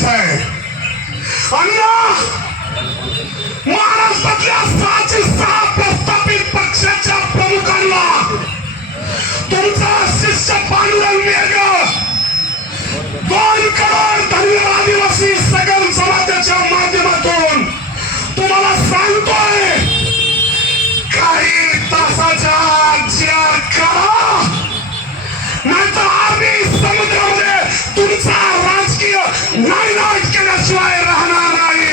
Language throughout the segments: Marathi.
फडणवीस आहे. अण्णा महाराष्ट्रातल्या सहाशे सहा प्रस्थापित पक्षाच्या प्रमुखांना तुमचा शिवाय राहणार नाही.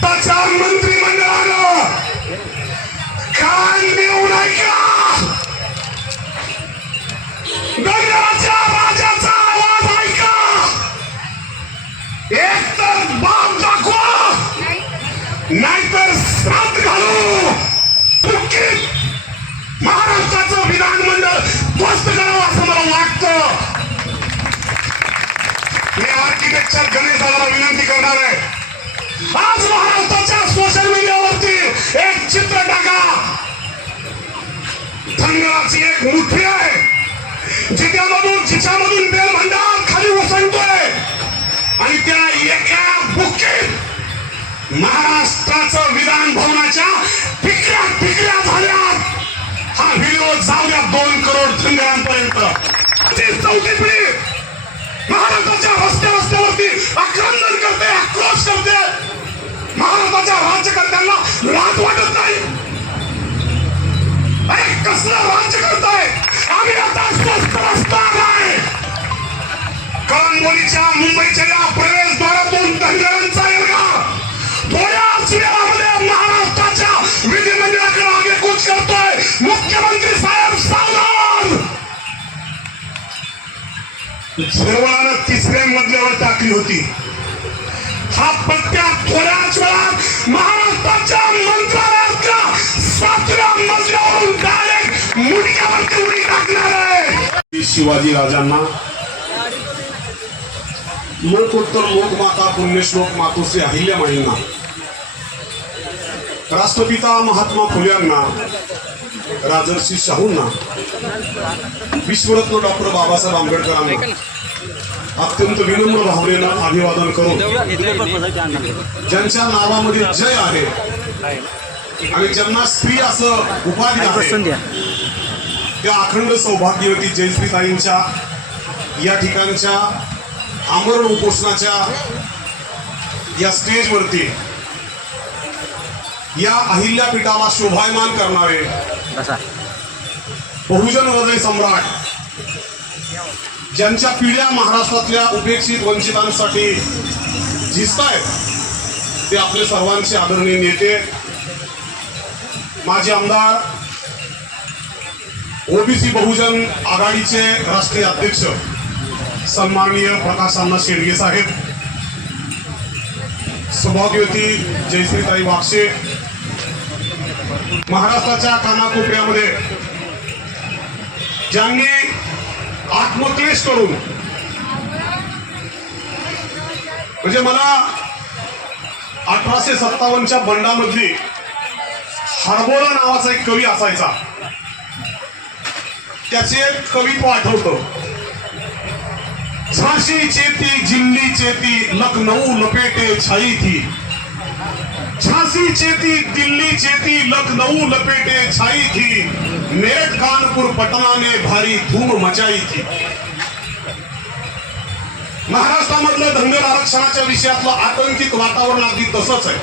त्याच्या मंत्रिमंडळानं कान देऊन ऐका डोंगराच्या राजाचा आवाज ऐका. एक तर बाप दाखवा. नाहीतर साथ घालू. आर्किटेक्चर गणेश दादाला विनंती करणार आहे. आज महाराष्ट्राच्या सोशल मीडियावरती एक चित्र टाका. धनगराची एक मुठ्ठी आहे. जिच्यामधून जिच्यामधून बेल भंडार खाली ओसंडतोय. आणि त्या एका बुकीत महाराष्ट्राचं विधान भवनाच्या टिकऱ्या टिकऱ्या झाल्या हा व्हिडिओ जाऊया दोन करोड धनगरांपर्यंत ते चौथी पिढी. महाराष्ट्राच्या रस्ते रस्त्यावरती आक्रंदन करते आक्रोश करते. महाराष्ट्राच्या राज्यकर्त्यांना लाज वाटत नाही. अरे कसलं राज्य करताय आम्ही आता स्वस्त रस्ता नाही कळंबोलीच्या मुंबईच्या या झेरवळानं तिसऱ्या मजल्यावर टाकली होती. हा पट्ट्या थोड्याच वेळात महाराष्ट्राच्या मंत्रालयाच्या सातव्या मजल्यावरून डायरेक्ट मुडक्यावरती उडी टाकणार आहे. शिवाजी राजांना लोकोत्तर लोकमाता पुण्यश्लोक मातोश्री अहिल्यामाईंना राष्ट्रपिता महात्मा फुल्यांना राजर्षी शाहूंना विश्वरत्न डॉक्टर बाबासाहेब आंबेडकरांना अत्यंत विनम्र भावनेनं अभिवादन करून ज्यांच्या नावामध्ये जय आहे आणि ज्यांना स्त्री असं उपाधी त्या अखंड सौभाग्यवती जयश्रीताईंच्या या ठिकाणच्या आमरण उपोषणाच्या या स्टेजवरती या अहिल्यापीठाला शोभायमान करणारे बहुजन हृदय सम्राट ज्यांच्या पिढ्या महाराष्ट्रातल्या उपेक्षित वंचितांसाठी झिजतायत ते आपले सर्वांचे आदरणीय नेते माजी आमदार ओबीसी बहुजन आघाडीचे राष्ट्रीय अध्यक्ष सन्माननीय प्रकाशांना शेडगे साहेब सौभाग्यवती जयश्रीताई वाक्षे महाराष्ट्राच्या कानाकोपऱ्यामध्ये ज्यांनी आत्मक्लेश करून म्हणजे मला अठराशे सत्तावन्नच्या बंडामधली हरबोला नावाचा एक कवी असायचा. त्याचे एक कवित्व आठवतं. झाशी चेती जिल्ली चेती लखनऊ लपेटे छाई थी. झांसी चेती दिल्ली चेती लखनऊ लपेटे छाई थी। मेरठ कानपुर पटना ने भारी धूम मचाई थी। महाराष्ट्रामधलं धनगर आरक्षणाच्या विषयातलं आतंकित वातावरण अगदी तसंच आहे.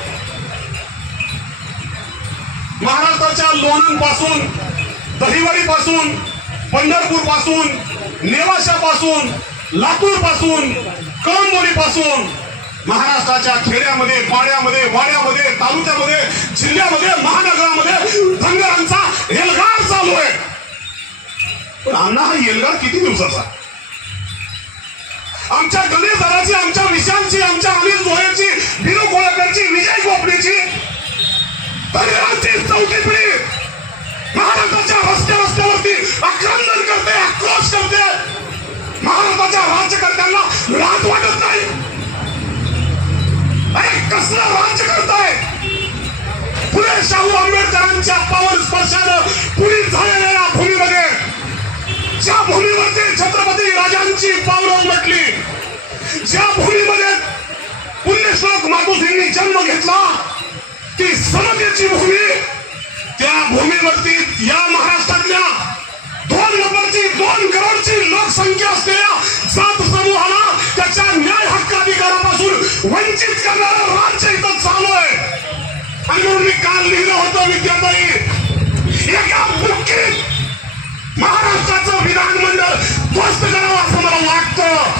महाराष्ट्राच्या लोणंदपासून दहिवडी पासून पंढरपूरपासून नेवाशा पासून लातूरपासून कळंबोली पासून महाराष्ट्राच्या खेड्यामध्ये पाड्यामध्ये वाड्यामध्ये तालुक्यामध्ये जिल्ह्यामध्ये महानगरामध्ये धनगरांचा एल्गार चालू आहे. पण अण्णा हा एल्गार किती दिवसाचा? आमच्या गणेशदाराची आमच्या विशालची आमच्या अनिल जोहेची विनू कोळकरची विजय गोपडेची धनगरांची चौथी पिढी महाराष्ट्राच्या रस्त्या रस्त्यावरती आक्रंदन करते आक्रोश करते. महाराष्ट्राच्या राज्यकर्त्यांना लाज वाटत नाही. देशाला राज्य करताय पुणे शाहू आंबेडकरांच्या पावर स्पर्शानं पुढील झालेल्या या भूमीमध्ये ज्या भूमीवरती छत्रपती राजांची पावलं उमटली ज्या भूमीमध्ये पुण्यश्लोक मातोश्रींनी जन्म घेतला ती समतेची भूमी त्या भूमीवरती या महाराष्ट्रातल्या दोन नंबरची दोन करोडची लोकसंख्या असलेल्या सात समूहाला त्याच्या न्याय हक्काधिकारापासून वंचित करणारा राज्य इथं चालू आहे. आणि म्हणून मी काल लिहिलं होतं विद्याताई एका बुकीत महाराष्ट्राचं विधानमंडळ ध्वस्त करावं असं मला वाटतं.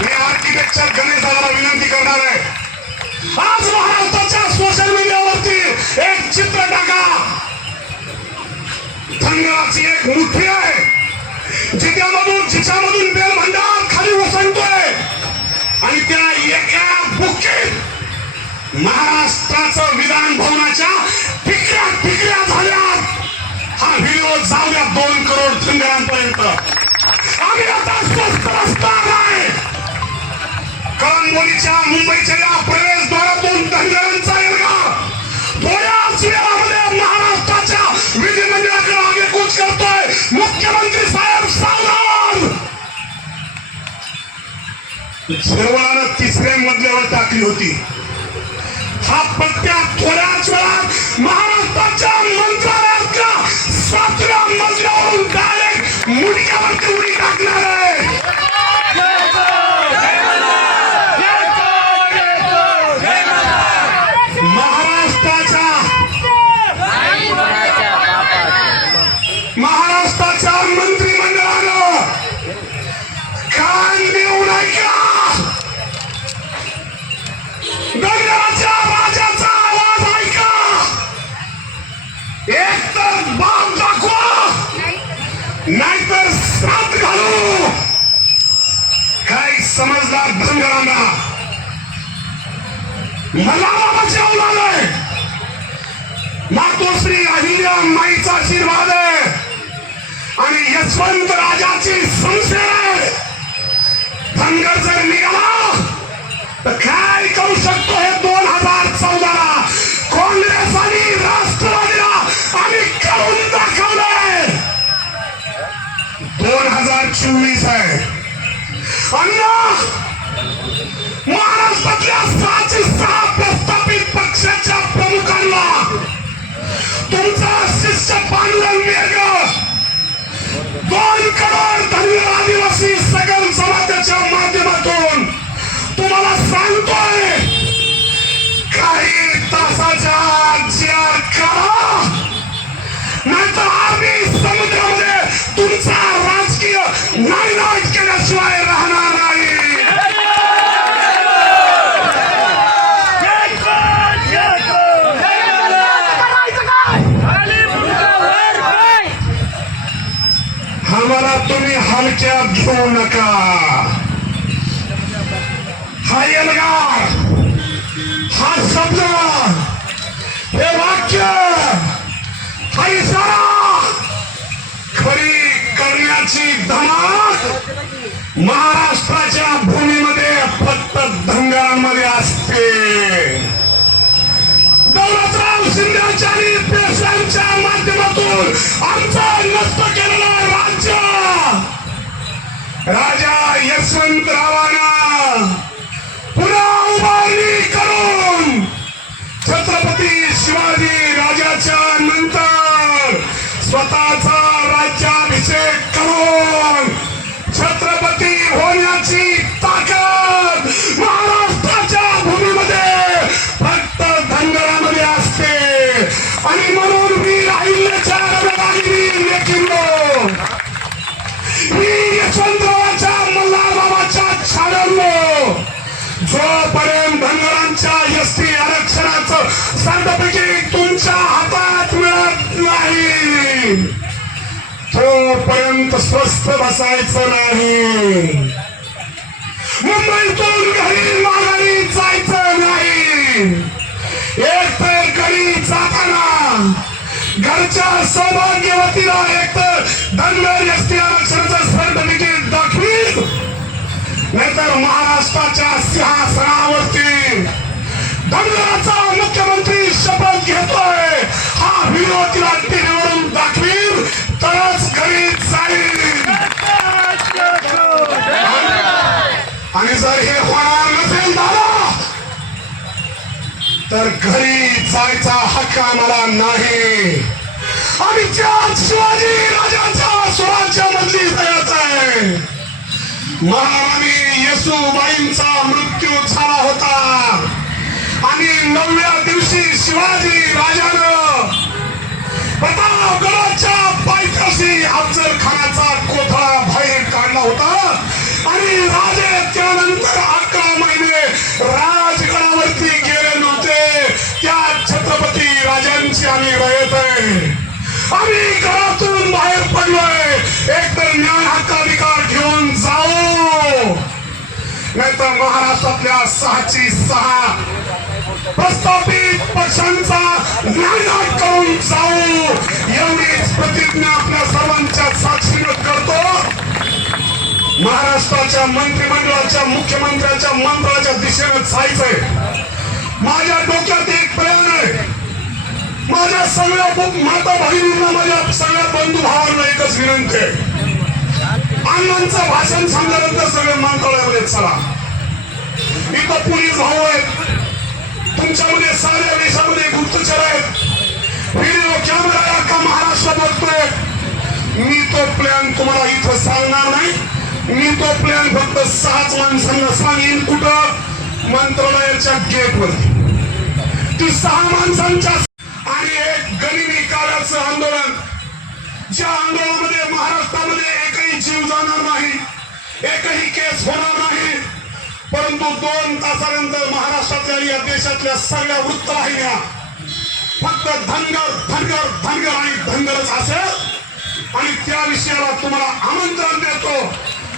मी आर्किटेक्चर गणेशाला विनंती करणार आहे. आज महाराष्ट्राच्या सोशल मीडियावरती एक चित्र टाका. धनगराची एक मुठी आहे. जिच्यामधून जिच्यामधून बेल मंडळ खाली ओसंडतोय आणि त्या एका बुक्कीत महाराष्ट्राचं विधान भवनाच्या टिकऱ्या टिकऱ्या झाल्या. हा व्हिडिओ जाऊया दोन करोड धनगरांपर्यंत आम्ही आता स्वस्त रस्ता नाही कळंबोलीच्या मुंबईच्या या प्रवेशद्वारातून धनगरांचा झिरवळानं तिसऱ्या मजल्यावर टाकली होती. हा पत्त्या थोड्याच वेळात महाराष्ट्राच्या आणि यशवंत राजाची संशय आहे. धनगर जर निघाला तर काय करू शकतो हे दोन हजार चौदाला? काँग्रेस आणि राष्ट्रवादीला आम्ही करून दाखवलंय. दोन हजार चोवीस आहे. अण्णा महाराष्ट्रातल्या शिवाय राहणार नाही आम्हाला तुम्ही हलक्यात घेऊ नका. हा एलगार महाराष्ट्राच्या भूमीमध्ये फक्त धनगरांमध्ये असते. दौलतराव शिंदेच्या आणि पेशव्यांच्या माध्यमातून आमचं नष्ट केलेलं राज्य. राजा यशवंतरावांना पुन्हा उभारणी करून छत्रपती शिवाजी राजाच्या नंतर स्वतःचा आरक्षणाचं तुमच्या हातात मिळत नाही. तोपर्यंत स्वस्थ बसायचं नाही. मुंबईतून घरी माघारी जायचं नाही. एक तर घरी जाताना घरच्या सौभाग्यवतीला एक तर धनगर एसटी आरक्षणाचं सर्टिफिकेट दाखवीत नाहीतर महाराष्ट्राच्या सिंहासनावरती धनगराचा मुख्यमंत्री शपथ घेतोय. हा व्हिडिओ तिला टीव्हीवरून दाखवील तरच घरी जाईल. आणि जर हे होणार नसेल दादा तर घरी जायचा हक्क आम्हाला नाही. आणि ज्या शिवाजी राजाच्या स्वराज्यामधली जायचं आहे. महाराणी येसुबाईंचा मृत्यू झाला होता. आणि नवव्या दिवशी शिवाजी राजानं प्रतापगडाच्या पायथ्याशी अफजल खानाचा कोथळा बाहेर काढला होता. आणि राजे त्यानंतर अकरा महिने राजगडावरती गेले नव्हते. त्या छत्रपती राजांची आम्ही रयत आहे. आम्ही घरातून बाहेर पडलोय. एक तर ज्ञान हक्काधिकार घेऊन जाऊ. नाहीतर महाराष्ट्रातल्या सहाची सहा प्रस्थापित पक्षांचा नायनाट करून जाऊ. एवढीच प्रतिज्ञा आपल्या सर्वांच्या साक्षीनं करतो. महाराष्ट्राच्या मंत्रिमंडळाच्या मुख्यमंत्र्याच्या मंत्राच्या दिशेनं जायचंय. माझ्या डोक्यात एक प्लॅन आहे. माझ्या सगळ्या माता भगिनींना माझ्या सगळ्या बंधू भावांना एकच विनंती आहे. अण्णांचं भाषण सांगल्यानंतर सगळे मंत्रालयामध्ये चला. इथं पोलीस भाऊ आहेत. तुमच्यामध्ये साऱ्या देशामध्ये गुप्तचर आहेत. व्हिडिओ कॅमेरा अख्खा महाराष्ट्र बघतोय? मी तो प्लॅन तुम्हाला इथं सांगणार नाही. मी तो प्लॅन फक्त सहाच माणसांना सांगेन कुठं? मंत्रालयाच्या गेटवर ती सहा माणसांच्या आणि एक गरिबी काळाचं आंदोलन. ज्या आंदोलनामध्ये महाराष्ट्रामध्ये एकही जीव जाणार नाही एकही केस होणार नाही. परंतु दोन तासानंतर महाराष्ट्रातल्या या देशातल्या सगळ्या वृत्तवाहिन्या फक्त धनगर धनगर धनगर आणि धनगरच असेल. आणि त्या विषयाला तुम्हाला आमंत्रण देतो.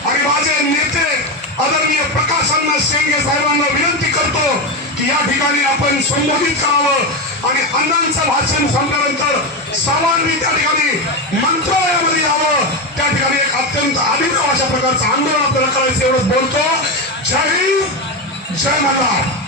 आणि माझे नेते आदरणीय प्रकाशांना शेंगे साहेबांना विनंती करतो की या ठिकाणी आपण संबोधित करावं. आणि अण्णांचं भाषण संपल्यानंतर सर्वांनी त्या ठिकाणी मंत्रालयामध्ये यावं. त्या ठिकाणी एक अत्यंत अभिनव अशा प्रकारचं आंदोलन आपल्याला करायचं एवढंच बोलतो. जय हिंद जय महाराज